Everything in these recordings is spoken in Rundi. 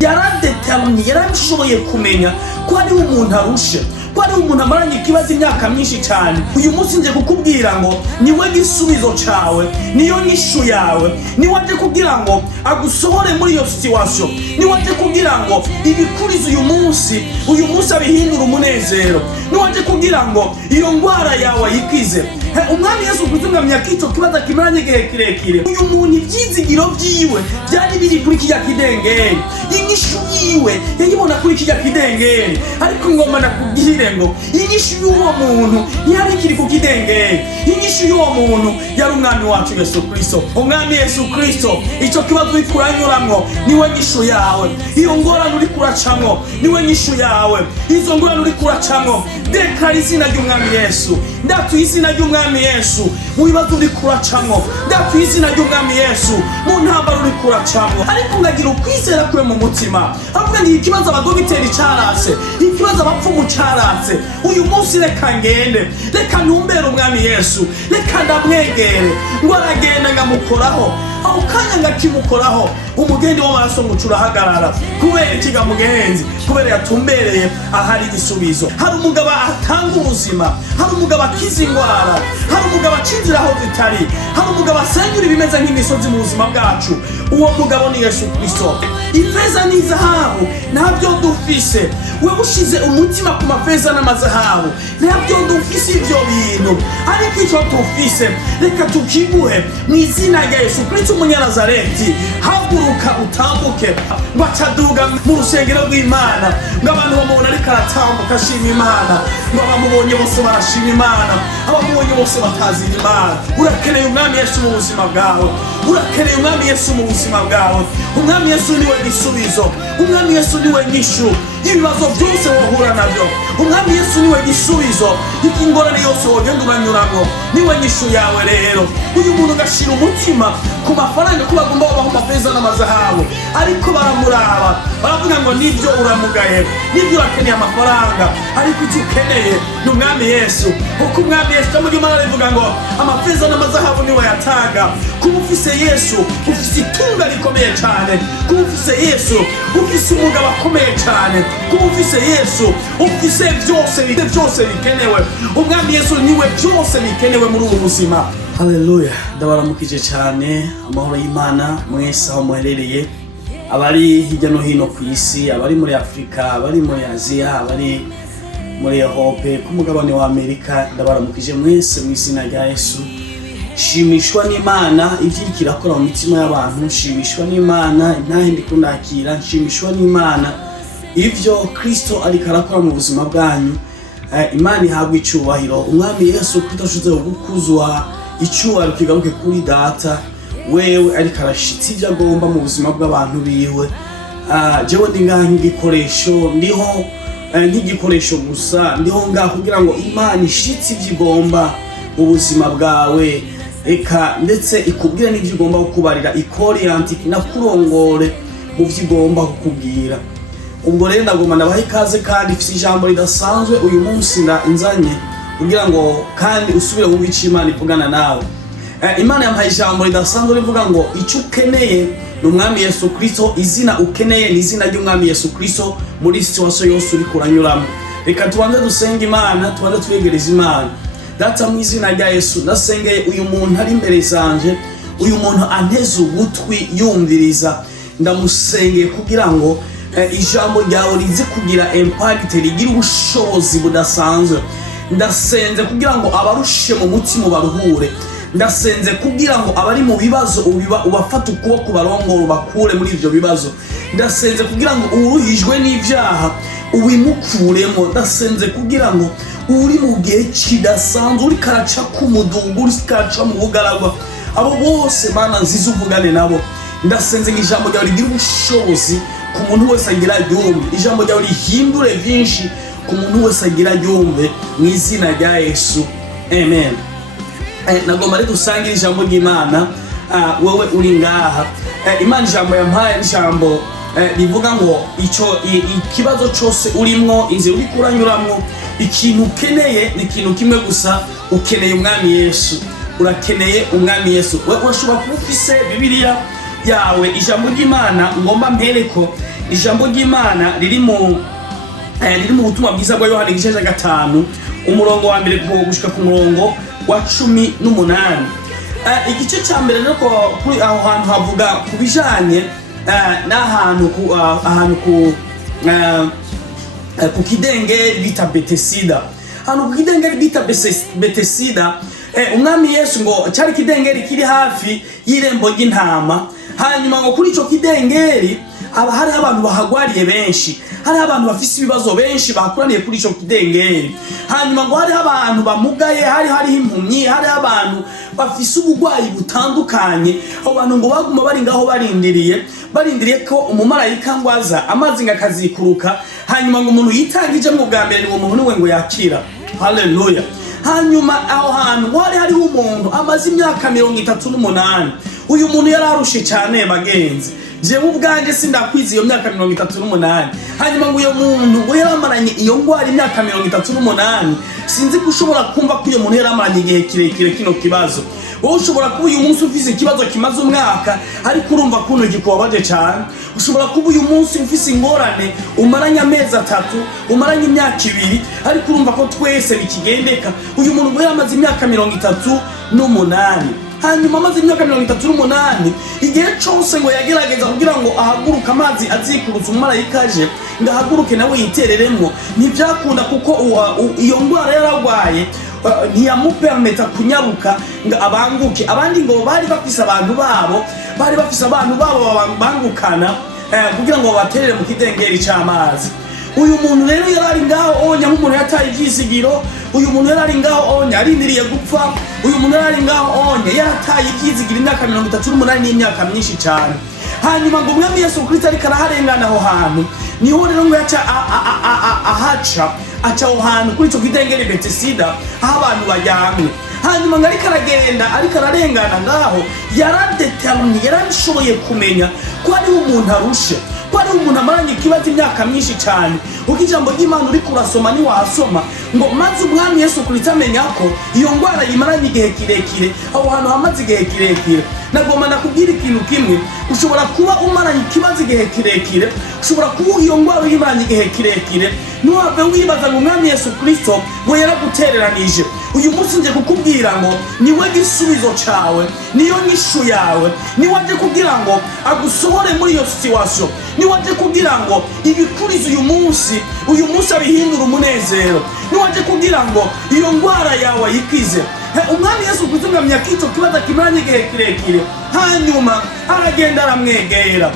yaradeterminye, yarabishoboye kumenya ko ari umuntu arushe, ko ari umuntu amaranye ikibazo imyaka myinshi cyane. Uyu munsi nje kukubwira ngo niwe gisubizo cyawe, niyo nyishu yawe, niwe aje kugira ngo agusohore muri iyo situation, niwe aje kugira ngo ibikuriza uyu munsi abihindura umunezero, niwe aje kugira ngo iyo ndwara yawe yikize. Umwami Yesu kutungamya kito kibaza kimaranye igihe kirekire. Uyu muntu ibyizigiro byiwe byari biri kuri kijya kidengeri, inyishu yiwe yayibona kuri kijya kidengeri, ariko ngoma nakubwire ngo inyishu y'uwo muntu ntiyari kiri ku kidengeri. Inyishu y'uwo muntu yari umwami wacu Yesu Kristo. Umwami Yesu Kristo, icyo kibazo uri kuranyuramwo niwe nyishu yawe, iyo ngorane uri kuracamwo niwe nyishu yawe, izo ngorane uri kuracamwo dekara izina ry'umwami Yesu. Ndatuye izina ry'umwami Yesu mu bibazo uri kuracamwo, ndatuye izina ry'umwami Yesu mu ntambara uri kuracamwo, ariko ngagira ukwizera kure mu mutima. Avuga ni ikibazo abadogiteri carase, ikibazo abapfumu carase, uyu munsi reka ngende, reka ntumbere umwami Yesu, reka ndamwegere ngo aragenda ngamukoraho. Aho kanya ngakimukoraho umugende w'amaraso ngucurahagarara. Kubera ikiga mugenzi, kubera yatumbereye ahari igisubizo. Hari umugabo atanga ubuzima, hari umugabo akiza indwara, hari umugabo acinjira aho zitari, hari umugabo asenyura ibimeze nk'imisozi mu buzima bwacu. Uwo mugabo ni Yesu Kristo. Ifeza n'izahabu ntabyo dufise, wewe ushize umutima ku mafeza n'amazahabu, ntabyo dufise ibyo bintu, ariko icyo dufise reka tukiguhe mu izina rya Yesu Kristo Umunyanazareti. Haguruka utambuke, bacaduga mu rusengero rw'Imana, ngo abantu bamubona ariko aratambuka ashima Imana, ngo abamubonye bose barashima Imana, abamubonye bose batazira Imana. Urakeneye umwami Yesu mu buzima bwawe, urakeneye umwami Yesu mu buzima bwawe. Umwami Yesu niwe gisubizo, umwami Yesu niwe nyishu ibibazo byose wahura nabyo. Umwami Yesu niwe gisubizo y'ingorane yose wogenda uranyuramo, niwe nyishu yawe. Rero uyu muntu gashira umutima ku mafaranga ko bagomba babaho amafeza n'amazahabu, ariko baramuraba baravuga ngo nibyo uramugaye, nibyo urakeneye amafaranga, ariko icyo ukeneye ni umwami Yesu. Kuko umwami Yesu muri Imana rivuga ngo amafeza n'amazahabu niwe yatanga. Kuba ufise Yesu ufise itunga rikomeye cyane, kuba ufise Yesu ufise umugabo akomeye cyane, kuba ufise Yesu ufise byose bikenewe. Umwami Yesu niwe byose bikenewe muri ubu buzima. Haleluya. Ndabaramukije cyane, amahoro y'Imana mwese aho muherereye, abari hirya no hino ku isi, abari muri Afrika, abari muri Aziya, abari muri Europe, ku mugabane wa Amerika, ndabaramukije mwese mu izina rya Yesu. Shimishwa n'Imana ivyo kirakora mu mitima y'abantu, shimishwa n'Imana intahe ndikundakira, shimishwa n'Imana ivyo Kristo ariko arakora mu buzima bwanyu. Imana ihabwa icyubahiro. Umwami Yesu Kristo ashize gukuzwa icyubahiro kigaruke kuri data, wewe ariko arashitse ibyo agomba mu buzima bw'abantu biwe. Jewe ndi ngaha nk'igikoresho, ndiho nk'igikoresho gusa, ndiho ngaha kugira ngo Imana ishitse ibyo igomba mu buzima bwawe, eka ndetse ikubwira n'ibyo igomba kukubarira, ikoriyanti inakurongore mu byo igomba kukubwira. Ubwo rero ndagomba ndabaha ikaze kandi ifite ijambo ridasanzwe uyu munsi inzanye kugira ngo kandi usubire wumve icyo Imana ivugana nawe. Imana yampaye ijambo ridasanzwe rivuga ngo icyo ukeneye ni umwami Yesu Kristo. Izina ukeneye ni izina ry'umwami Yesu Kristo muri situation yose uri kuranyuramo. Reka tubanze dusenge Imana, tubanze twegereza Imana. Data mu izina rya Yesu ndasengeye uyu muntu ari imbere zanje, uyu muntu anteze ugutwi yumviriza, ndamusengeye kugira ngo ijambo ryawe rize kugira impact, rigira ubushobozi budasanzwe. Ndasenze kugira ngo abarushe mu mutima baruhure, ndasenze kugira ngo abari mu bibazo ubafata ukuboko barongora bakure muri ivyo bibazo, ndasenze kugira ngo uruhijwe n'ivyaha ubimukuremo, ndasenze kugira ngo uri mu gihe kidasanzwe uri karaca ku mudugu, uri karaca mu bugaragwa, abo bose Mana nziza uvugane nabo. Ndasenze ngo ijambo ryawe rigira ubushobozi ku muntu wese agira ryumve, ijambo ryawe rihindure byinshi ku muntu wese agira ryumve mu izina rya Yesu, amen. Nagomba rero dusangira ijambo ry'Imana. Wewe uri ngaha, Imana ijambo yampaye ijambo rivuga ngo ikibazo cyose urimwo, inzira uri kuranyuramo, ikintu ukeneye ni ikintu kimwe gusa, ukeneye umwami Yesu. Urakeneye umwami Yesu. Wewe urashobora kuba ufise Bibiliya yawe, ijambo ry'Imana ngomba mpereko ijambo ry'Imana riri mu butumwa bwiza bwa Yohana igice cya 5 umurongo wa mbere gushika ku murongo wa 18. Igice cya mbere nuko kuri aho hantu havuga kubijanye n'ahantu ku kidengeri bita Betesida. Hano ku kidengeri bita Betesida, umwami Yesu ngo cyari kidengeri kiri hafi y'irembo ry'intama. Hanyuma ngo kuri ico kidengeri hari abantu bahagwariye benshi, hari abantu bafise ibibazo benshi bakuraniye kuri ico kidengeri. Hanyuma ngo hari abantu bamugaye, hari impumyi, hari abantu bafise ubugwayi butandukanye. Abo bantu ngo baguma bari ngaho barindiriye ko umumarayika ngwaza amazi ngakazikuruka, hanyuma ngo umuntu yitangije mu bwa mbere ngo umuntu we ngo yakira. Haleluya. Hanyuma aho hantu hari umuntu amaze imyaka 38. Uyu muntu yararushe cyane bagenzi. Jewe ubwanje sindakwiza iyo myaka 38. Hanyuma ngo uyo muntu ngo yaramaranye iyo ngwara imyaka 38. Sinzi kushobora kumva ko uyo muntu yaramaranye igihe kirekire kino kibazo. Wowe ushobora kuba uyu munsi ufise ikibazo kimaze umwaka ariko urumva kuntu gikubabaje cyane. Ushobora kuba uyu munsi ufise ingorane umaranye amezi 3, umaranye imyaka 2 ariko urumva ko twese bikigendeka. Uyu muntu ngo yaramaze imyaka 38. Hanyuma amaze imyaka 38, igihe cyose ngo yagerageza kugira ngo ahaguruke amazi azikurutse umumarayika aje ngo ahaguruke nawe yitereremwo, ntibyakunda kuko iyo ndwara yaragwaye ntiyamupermeta kunyaruka ngo abanguke. Abandi ngo bari bafise abantu babo bangukana kugira ngo baterere mu kidengeri cy'amazi. Uyu muntu rero yarari ngaho onya nk'umuntu yataye ivyizigiro. Uyu muntu yarari ngaho onya arindiriye gupfa. Uyu muntu yarari ngaho onya yataye ivyizigiro imyaka 38 n'imyaka myinshi cyane. Hanyuma ngo umwami Yesu Kristo ariko araharengana aho hantu, niho rero ngo yaca ahaca aho hantu kuri ico kidengeri Betesida aho abantu bajyamwe. Hanyuma ngo ariko ararengana ngaho yaradetermine, yarashoboye kumenya ko ari umuntu arushe, ko ari umuntu amaranye ikibazo imyaka myinshi cyane. Uko ijambo ry'Imana uri kurasoma ni wasoma ngo maze umwami Yesu Kristo amenya ko iyo ngwara yimaranye igihe kirekire, aho hantu hamaze igihe kirekire. Nagomba nakubwira ikintu kimwe, ushobora kuba umaranye ikibazo igihe kirekire, ushobora kuba iyo ngwara yimaranye igihe kirekire, ntuhave wibaza ngo umwami Yesu Kristo ngo yaragutereranije. Uyu munsi nje kukubwira ngo niwe gisubizo cawe, niyo nyishu yawe, niwe aje kugira ngo agusohore muri iyo situation, niwe aje kugira ngo ibikuriza uyu munsi abihindura umunezero, niwe aje kugira ngo iyo ngwara yawe yikize. Umwami Yesu Kristo ngamya kito kibaza kimaranye igihe kirekire. Hanyuma aragenda aramwegera.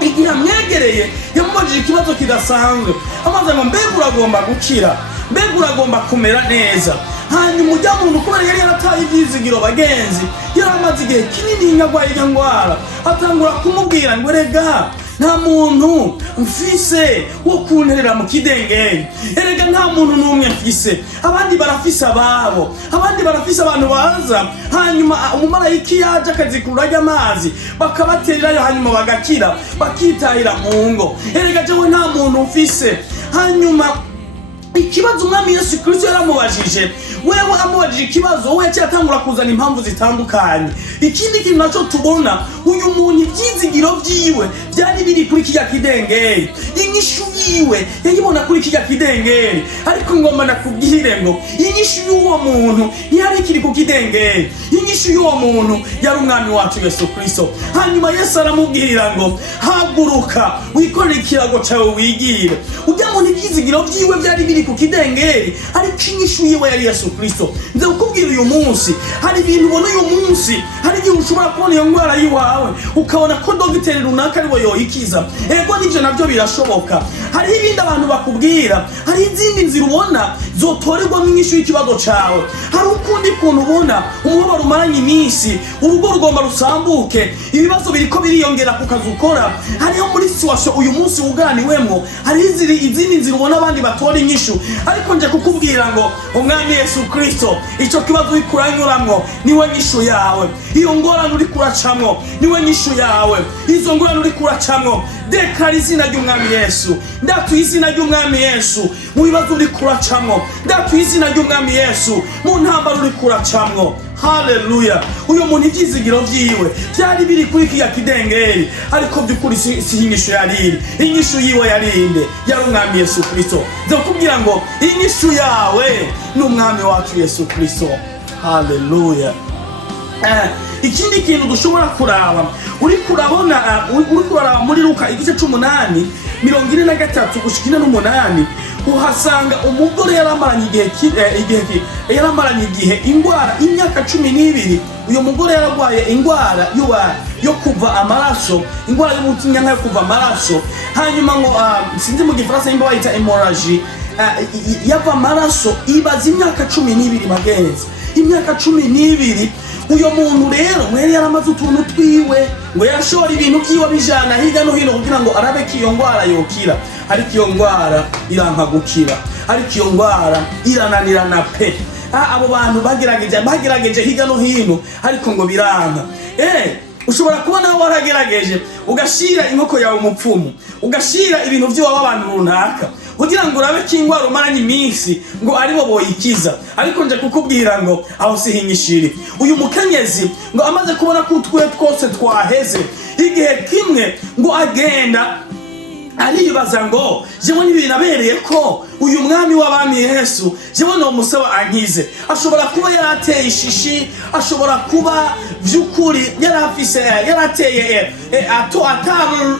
Igihe amwegereye yamubajije ikibazo kidasanzwe, amaze ngo mbega uragomba gukira, mbega uragomba kumera neza. Hanyuma ujya muntu kubera yari yarataye ivyizigiro bagenzi, yaramaze igihe kinini nyagwaye iyo ngwara, atangura kumubwira ngo rega nta muntu mfise wo kunterera mu kidengeri, erega nta muntu n'umwe mfise, abandi barafise ababo, abandi barafise abantu baza hanyuma umumarayika yaje akazikurura amazi bakabatererayo hanyuma bagakira bakitahira mu ngo, erega jewe nta muntu mfise. Hanyuma ikibazo umwami Yesu Kristo yaramubajije, wewe amubajije ikibazo, wowe cyatangura kuzana impamvu zitandukanye. Ikindi kintu naco tubona, uyu muntu ivyizigiro vyiwe byari biri kuri kijya kidengeri, inyishu yiwe yayibona kuri kijya kidengeri. Ariko ngomba nakubwire ngo inyishu y'uwo muntu ntiyari kiri ku kidengeri, inyishu y'uwo muntu yari umwami wacu Yesu Kristo. Hanyuma Yesu aramubwira ngo haguruka wikorere ikirago cyawe wigire. Ujya mu ivyizigiro vyiwe byari biri ku kidengeri, ariko inyishu yiwe yari Yesu Kristo. Nze ukubwira uyu munsi hari ibintu ubona uyu munsi, hari igihe ushobora kubona iyo ngwara yiwawe ukabona ko dogiteri runaka ari we yoyikiza. Ego nivyo navyo birashoboka. Hari ibindi abantu bakubwira, hari izindi nzira ubona zotorerwa inyishu y'ikibazo cawe. Hari ukundi kuntu ubona umubabaro umaranye iminsi, urugo rugomba rusambuke, ibibazo biriko biriyongera ku kazi ukora. Hariho muri situation uyu munsi uganiwemwo, hari izindi nzira ubona abandi batora inyishu. Ariko nje kukubwira ngo umwami Yesu Kristo ico kibazo uri kuranyuramwo niwe nyishu yawe. Iyo ngorane uri kuracamwo niwe nyishu yawe. Izo ngorane uri kuracamwo dekara izina ry'umwami Yesu, ndatuye izina ry'umwami Yesu mu bibazo uri kuracamwo, ndatuye izina ry'umwami Yesu mu ntambara uri kuracamwo. Haleluya. Uyo muntu ivyizigiro vyiwe vyari biri kuri kiya kidengeri, ariko byukuri si inyishu yariri. Inyishu yiwe yarinde yari umwami Yesu Kristo. Ndakubwira ngo inyishu yawe ni umwami wacu Yesu Kristo. Haleluya. Ikindi kintu dushobora kuraba, uri kurabona muri Luka igice 8:43 gushikina n'8, uhasanga umugore yaramaranye igihe ingwara imyaka 12. Uyo mugore yaragwaye ingwara yo kuva amaraso, ingwara y'umutima yo kuva amaraso. Hanyuma ngo sinzi mu gifaransa imba bayita hemorrhage, yava amaraso ibaza imyaka 12 bagenzi, imyaka 12. Uyo muntu rero mwere yaramaze utuntu twiwe ngo yashora ibintu vyiwe bijana higa no hino kugira ngo arabe ko iyo ngwara yokira, ariko iyo ngwara iranka gukira, ariko iyo ngwara irananirana pe. Abo bantu bagerageje higa no hino ariko ngo biranka. Ushobora kuba nawe waragerageje ugashira inkoko yawe umupfumu, ugashira ibintu vyiwe abantu runaka kugira ngo urabe ko ingwara umaranye iminsi ngo aribo boyikiza, ariko nje kukubwira ngo aho sihinyishiri. Uyu mukenyezi ngo amaze kubona ko utwe twose twaheze, igihe kimwe ngo agenda aribaza ngo jewe n'ibinabereye ko uyu mwami w'abami Yesu jewe no musaba ankize. Ashobora kuba yarateye ishishi, ashobora kuba vyukuri yarateye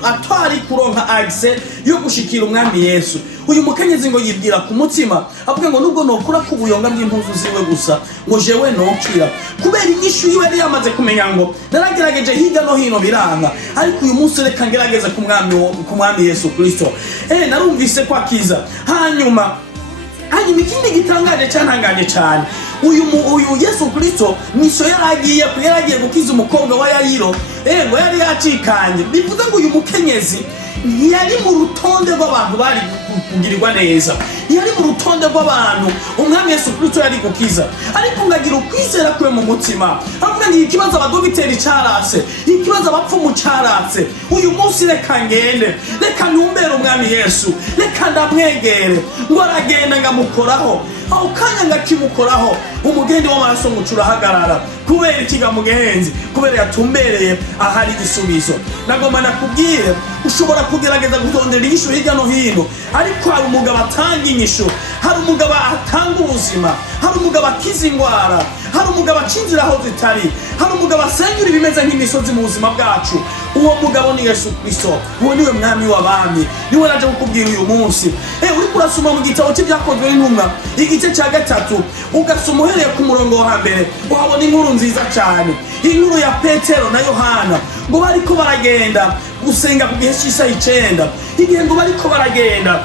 atari kuronka access yo gushikira umwami Yesu. Uyu mukenyezi ngo yibwira ku mutima avuga ngo nubwo nokura ku buyonga bw'impuzu ziwe gusa ngo jewe nokira, kubera inyishu yiwe yari yamaze kumenya ngo naragerageje higa no hino biranga, ariko uyu munsi reka ngerageze ku mwami Yesu Kristo. Narumvise ko akiza. Hanyuma ikindi gitangaje cyane, uyu Yesu Kristo nisho yaragiye gukiza umukobwa wa Yayiro, ngo yari yacikanye. Bivuga ngo uyu mukenyezi yari mu rutonde rw'abantu bari kugirirwa neza, yari mu rutonde rw'abantu umwami Yesu Kristo yari gukiza, ariko ngagira ukwizera kwe mu mutima avuga ngo ikibazo abadogiteri carase, ikibazo abapfumu carase, uyu munsi reka ngende, reka ntumbere umwami Yesu, reka ndamwegere. Ngo aragenda ngamukoraho, aho kanya ngakimukoraho umugende w'amaraso ngucurahagarara. Kubera ikiga mugenzi, kubera yatumbereye ahari igisubizo. Nagomba nakubwire ushobora kugerageza gutondera inyishu hirya no hino, ariko hari umugabo atanga inyishu, hari umugabo atanga ubuzima, hari umugabo akiza ingwara, hari umugabo acinzira aho zitari, hari umugabo asenyura ibimeze nk'imisozi mu buzima bwacu. Uwo mugabo ni Yesu Kristo, uwo niwe mwami w'abami, niwe naje kukubwira uyu munsi. Uri kurasoma mu gitabo cy'ibyakozwe n'intumwa igice cya 3 ugasoma uhereye ku murongo wa mbere, uhabona inkuru nziza cyane, inkuru ya Petero na Yohana ngo bariko baragenda gusenga ku gihe cy'isaha 9. Igihe ngo bariko baragenda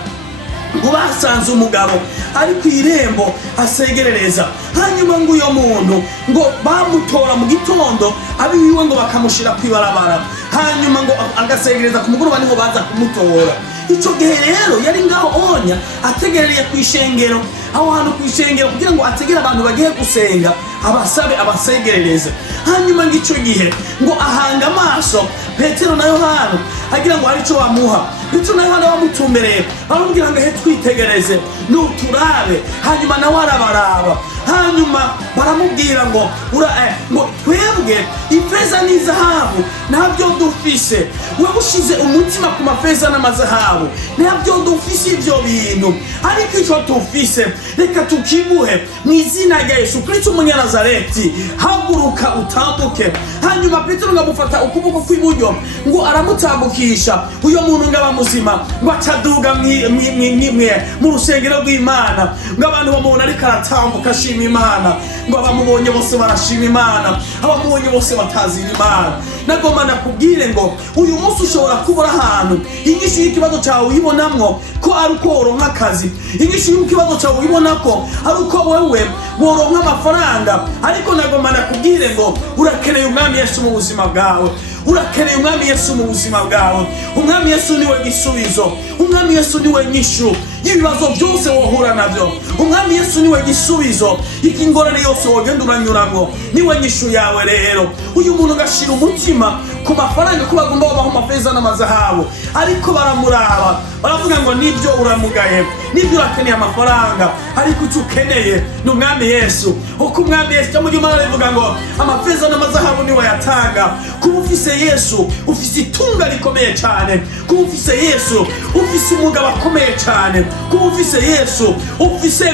ngo basanze umugabo ari ku irembo asegerereza. Hanyuma ngo uyo muntu ngo bamutora mu gitondo, abiwiwe ngo bakamushira kwibarabara, hanyuma ngo agasegereza ku mugoroba niho baza kumutora. Ico gihe rero yari ngaho onya ategereye ku ishengero, aho hantu ku ishengero kugira ngo ategere abantu bagiye gusenga abasabe abasegerereze. Hanyuma ngo ico gihe ngo ahanga amaso Petero na Yohana agira ngo hari ico bamuha. Petero na Yohana bamutumbereye baramubwira ngo he twitegereze n'uturabe, hanyuma nawe arabaraba. Hanyuma baramubwira ngo twebwe ifeza n'izahabu ntabyo dufise, wewe ushize umutima ku mafeza n'amazahabu ntabyo dufise ivyo bintu, ariko ico tufise reka tukiguhe mu izina rya Yesu Kristo umunyanazareti, haguruka utambuke. Hanyuma Petero ngamufata ukuboko kw'iburyo ngo aramutambukisha. Uyo muntu ngaba muzima ngo ataduga mu rusengero rw'Imana, ngo abantu bamubona ariko aratambuka ashima Imana, ngo abamubonye bose barashima Imana, abamubonye bose batazira Imana. Nagomba nakubwire ngo uyu munsi ushobora kubura ahantu inyishu y'ikibazo cyawe uyibonamwo ko ari uko woronka akazi, inyishu y'ikibazo cyawe uyibona ko ari uko wewe woronka amafaranga, ariko nagomba nakubwire ngo urakeneye umwami Yesu mu buzima bwawe, urakeneye umwami Yesu mu buzima bwawe. Umwami Yesu niwe gisubizo, umwami Yesu niwe nyishu. y'ibibazo byose wohura navyo. Umwami Yesu niwe gisubizo y'ingorane yose wogenda uranyuramwo, niwe nyishu yawe rero. Uyu muntu gashira umutima ku mafaranga ko bagomba babaho amafeza n'amazahabu, ariko baramuraba baravuga ngo nibyo uramugaye, nibyo urakeneye amafaranga, ariko icyo ukeneye ni umwami Yesu. Uko umwami Yesu cyangwa Imana rivuga ngo amafeza n'amazahabu niwe yatanga. Kuba ufise Yesu ufise itunga rikomeye cyane, kuba ufise Yesu ufise umugabo akomeye cyane, kuba ufise Yesu ufise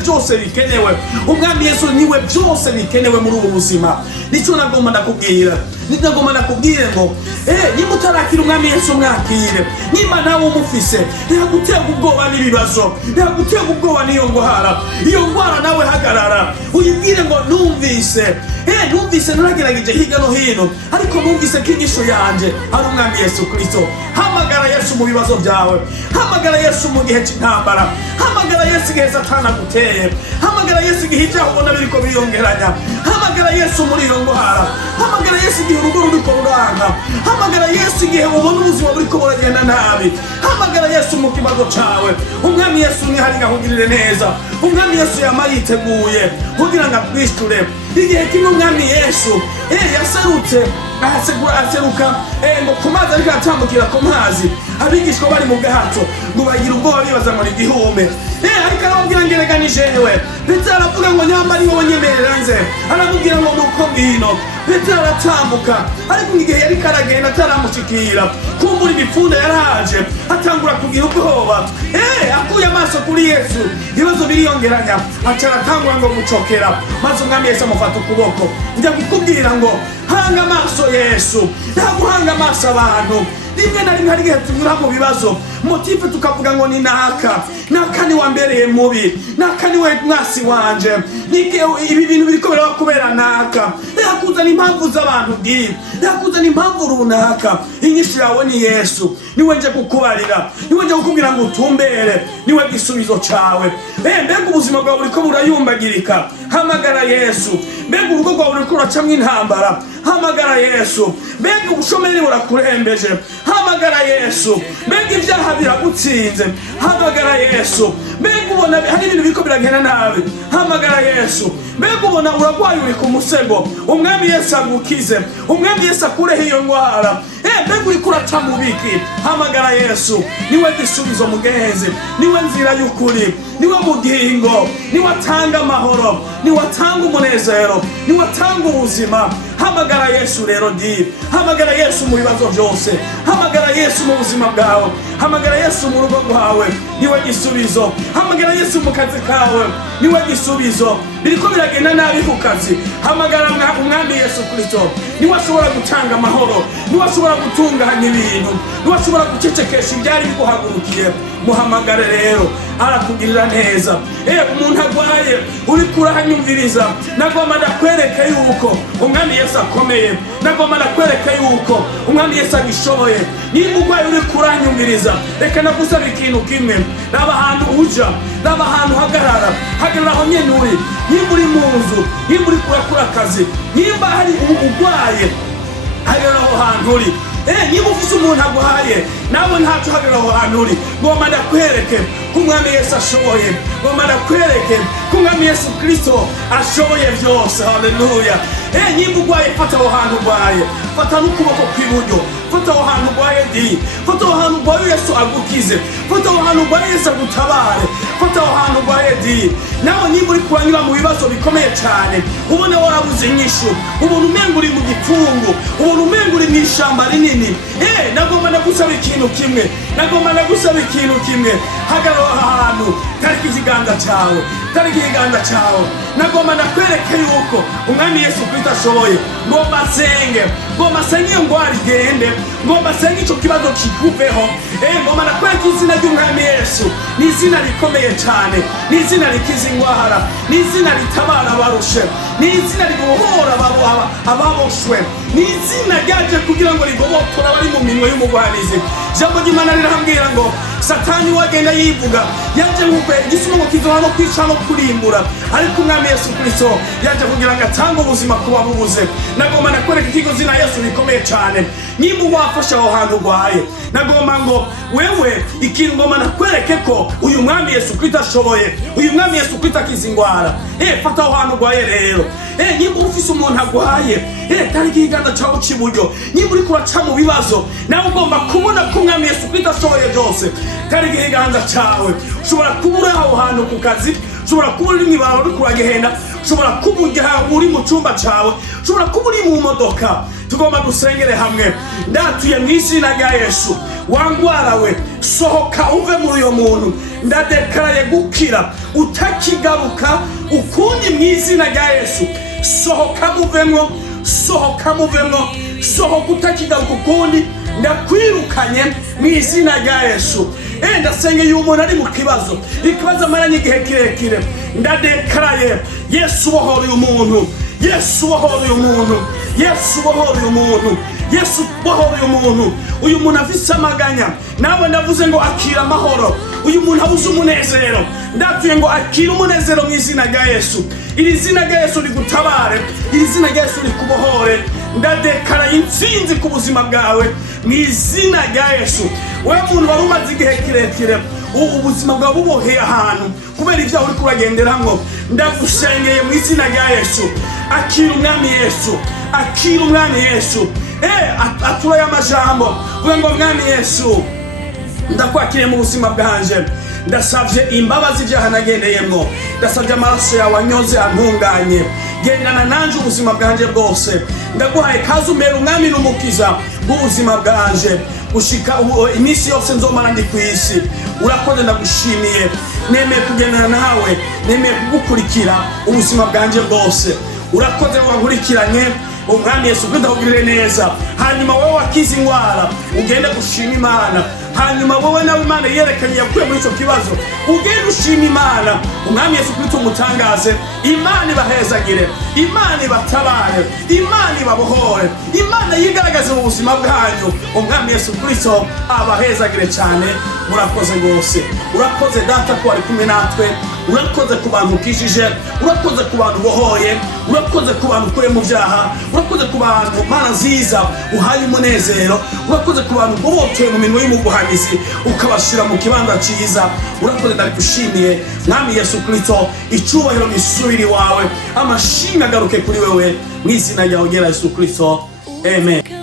byose bikenewe. Umwami Yesu niwe byose bikenewe muri ubu buzima. Nicyo nagomba ndakubwira, nagomba ndakubwire ngo niba utarakira umwami Yesu mwakire. Niba nawe umufise ntagutega ubwoba n'ibibazo, ntagutega ubwoba n'iyo ngwara. Iyo ngwara nawe hagarara uyibwire ngo numvise naragerageje hirya no hino, ariko numvise ko inyishu yanje ari umwami Yesu Kristo. Hamagara Yesu mu bibazo byawe, hamagara Yesu mu gihe cy'intambara, hamagara Yesu igihe Satani aguteye, hamagara Yesu igihe ibyaha ubona biriko biyongeranya, hamagara Yesu muri iyo ngwara, hamagara Yesu igihe urugo ruriko ruranga, hamagara Yesu igihe ubona ubuzima buriko buragenda nabi, hamagara Yesu mu kibazo cawe. Umwami Yesu ni hari gahugirire neza. Umwami Yesu yama yiteguye kugira ngo akwishure. Igihe kimwe umwami Yesu yaserutse aseruka ngo ku mazi ariko atambukira ku mazi, abigishwa bari mu gahato ngo bagira ubwoba bibaza ngo ni igihume. Ariko arababwira ngo erekana jewe. Petero aravuga ngo nyamba ari wowe nyemerera nze, aramubwira ngo nuko ngwino. Petero aratambuka, ariko igihe yari karagenda ataramushikira, kumbura imipfunda yaraje atangura kugira ubwoba. Akuye amaso kuri Yesu ibibazo biriyongeranya, aca aratangura ngo gucokera, maze umwami Yesu amufata ukuboko. Njya kukubwira ngo hanga amaso Yesu, ntaguhanga amaso abantu. Rimwe na rimwe hari igihe tunyura mu bibazo motife tukavuga ngo ni naka ni wambereye mubi, naka ni we mwasi wanje, ibi bintu biriko biraba kubera naka. Yakuzana impamvu z'abantu bw'ibi, yakuzana impamvu runaka. Inyishu yawe ni Yesu, niwe nje kukubarira, niwe nje kukubwira ngo utumbere, niwe gisubizo cawe. Mbega ubuzima bwawe buriko burayumbagirika, hamagara Yesu. Mbega urugo rwawe ruriko ruracamwo intambara, hamagara Yesu. Mbega ubushomeri burakurembeje, hamagara Yesu. Mbega ibyaha biragutsinze, hamagara Yesu. Mbega ubona hari ibintu biriko biragenda nabi, hamagara Yesu. Mbega ubona uragwaye uri ku musego, umwami Yesu agukize, umwami Yesu akureho iyo ngwara. Mbega uriko uraca mu biki, hamagara Yesu. Niwe gisubizo mugenzi, niwe nzira y'ukuri, niwe bugingo, niwe atanga amahoro, niwe atanga umunezero, niwe atanga ubuzima. Hamagara Yesu rero hamagara Yesu mu bibazo byose, hamagara Yesu mu buzima bwawe, hamagara Yesu mu rugo rwawe, niwe gisubizo. Hamagara Yesu mu kazi kawe, niwe gisubizo. Biriko biragenda nabi ku kazi, hamagara umwami Yesu Kristo. Niwe ashobora gutanga amahoro, niwe ashobora gutunganya ibintu, niwe ashobora gucecekesha ibyari biguhagurukiye. Muhamagare rero, arakugirira neza. Umuntu agwaye uriko urahanyumviriza, nagomba ndakwereka yuko umwami Yesu akomeye, nagomba ndakwereka yuko umwami Yesu agishoboye. Niba ugwaye uriko urahanyumviriza, reka nagusaba ikintu kimwe, raba ahantu uja, raba ahantu hagarara aho nyene uri. Niba uri mu nzu, niba uri kurakora akazi, niba hari ugwaye, hagarara aho hantu uri. Niba ufise umuntu aguhaye, nawe ntacu hagarara aho hantu uri. Ngomba ndakwereke ko umwami Yesu ashoboye, ngomba ndakwereke ko umwami Yesu Kristo ashoboye byose. Haleluya. Niba ugwaye, fata aho hantu ugwaye, fata n'ukuboko kw'iburyo, fata aho hantu ugwaye fata aho hantu ugwaye Yesu agukize, fata aho hantu ugwaye Yesu agutabare, fata aho hantu ugwaye nawe niba uri kuranyura mu bibazo bikomeye cyane, ubone warabuze inyishu, ubone umenga uri mu gipfungu, ubone umenga uri mu ishamba rinini, nagomba ndagusaba ikintu kimwe, nagomba ndagusaba ikintu kimwe. Hagarara ahantu, tariki ikiganza cyawe, tariki ikiganza cyawe. Nagomba ndakwereke yuko umwami Yesu Kristo ashoboye. Ngomba senge iyo ngwara igende, ngomba senge icyo kibazo kikuveho. Ngomba ndakwereke izina ry'umwami Yesu, ni izina rikomeye cyane, ni izina rikiza ingwara, ni izina ritabara abarushe, ni izina ribohora ababoshwe, ni izina ryaje kugira ngo rigobotora abari mu minwe y'umugwanizi. Ijambo ry'Imana rirambwira ngo Satani wagenda yivuga, yaje nk'ukwe igisimo ngo kizoha no kwica no kurimbura, ariko umwami Yesu Kristo yaje kugira ngo atange ubuzima ku babubuze. Nagomba ndakwereka ikigo zina Yesu rikomeye cyane, nimba wafashe aho hantu urwaye, nagomba ngo wewe ikintu ngoma nakwereke ko uyu mwami Yesu Kristo ashoboye, uyu mwami Yesu Kristo akiza ingwara. Fata aho hantu urwaye rero. Nimba ufise umuntu agwaye, tari ikiganza cawe c'iburyo, nimba uriko uraca mu bibazo, nawe ugomba kubona ko umwami Yesu Kristo ashoboye byose. Tari ikiganza cawe, ushobora kuba uri aho hantu ku kazi, ushobora kuba uri mw'ibarabara uriko uragenda, ushobora kuba uri mu cumba cawe, ushobora kuba uri mu modoka. Tugomba dusengere hamwe. Ndatuye mu izina rya Yesu, wangwara we, sohoka uve muri uyo muntu. Ndadekaraye gukira utakigaruka ukundi mu izina rya Yesu. Sohoka muvemwo, sohoka muvemwo, sohoka utakigaruka ukundi. Ndakwirukanye mu izina rya Yesu. Ndasengeye umuntu ari mu kibazo, ikibazo amaranye igihe kirekire. Ndadekaraye Yesu bohora uyu muntu, Yesu bohora uyu muntu, Yesu bohora uyu muntu, Yesu bohora uyu muntu. Uyu muntu afise amaganya, nawe ndavuze ngo akira amahoro. Uyu muntu abuze umunezero, ndatuye ngo akira umunezero mu izina rya Yesu. Iri zina rya Yesu rigutabare, iri zina rya Yesu rikubohore. Ndadekara intsinzi ku buzima bwawe mu izina rya Yesu. Wewe muntu wari umaze igihe kirekire ubuzima bwawe buboheye ahantu kubera ibyaha uri kuragenderamwo, ndagusengeye mu izina rya Yesu. Akira umwami Yesu, akira umwami Yesu. Atura y'amajambo uvuga ngo mwami Yesu, ndakwakiriye mu buzima bwanje. Ndasavye imbabazi ibyaha nagendeyemwo, ndasavye amaraso yawe anyoze antunganye. Gendana nanje ubuzima bwanje bwose. Ndaguhaye kazi umbere umwami n'umukiza bw'ubuzima bwanje gushika iminsi yose nzomara ndi kw'isi. Urakoze, ndagushimiye. Nemeye kugendana nawe, nemeye kugukurikira ubuzima bwanje bwose. Urakoze wankurikiranye. Umwami Yesu Kristo akugirire neza. Hanyuma wowe wakize ingwara ugende gushima Imana. Hanyuma wowe nawe Imana yerekanye yakuye muri ico kibazo ugende ushima Imana. Umwami Yesu Kristo umutangaze. Imana ibahezagire, Imana ibatabare, Imana ibabohore, Imana yigaragaze mu buzima bwanyu. Umwami Yesu Kristo abahezagire cyane. Murakoze rwose, urakoze data ko ari kumwe natwe. Urakoze ku bantu ukijije, urakoze ku bantu bohoye, urakoze ku bantu ukuye mu byaha, urakoze ku bantu Mana nziza uhaye umunezero, urakoze ku bantu ubotoye mu minwe y'umuguhanizi ukabashira mu kibanza cyiza. Urakoze, ndagushimiye mwami Yesu Kristo. Icubahiro gisubiri wawe, amashimwe agaruke kuri wewe mu izina ryawe Yesu Kristo. Amen.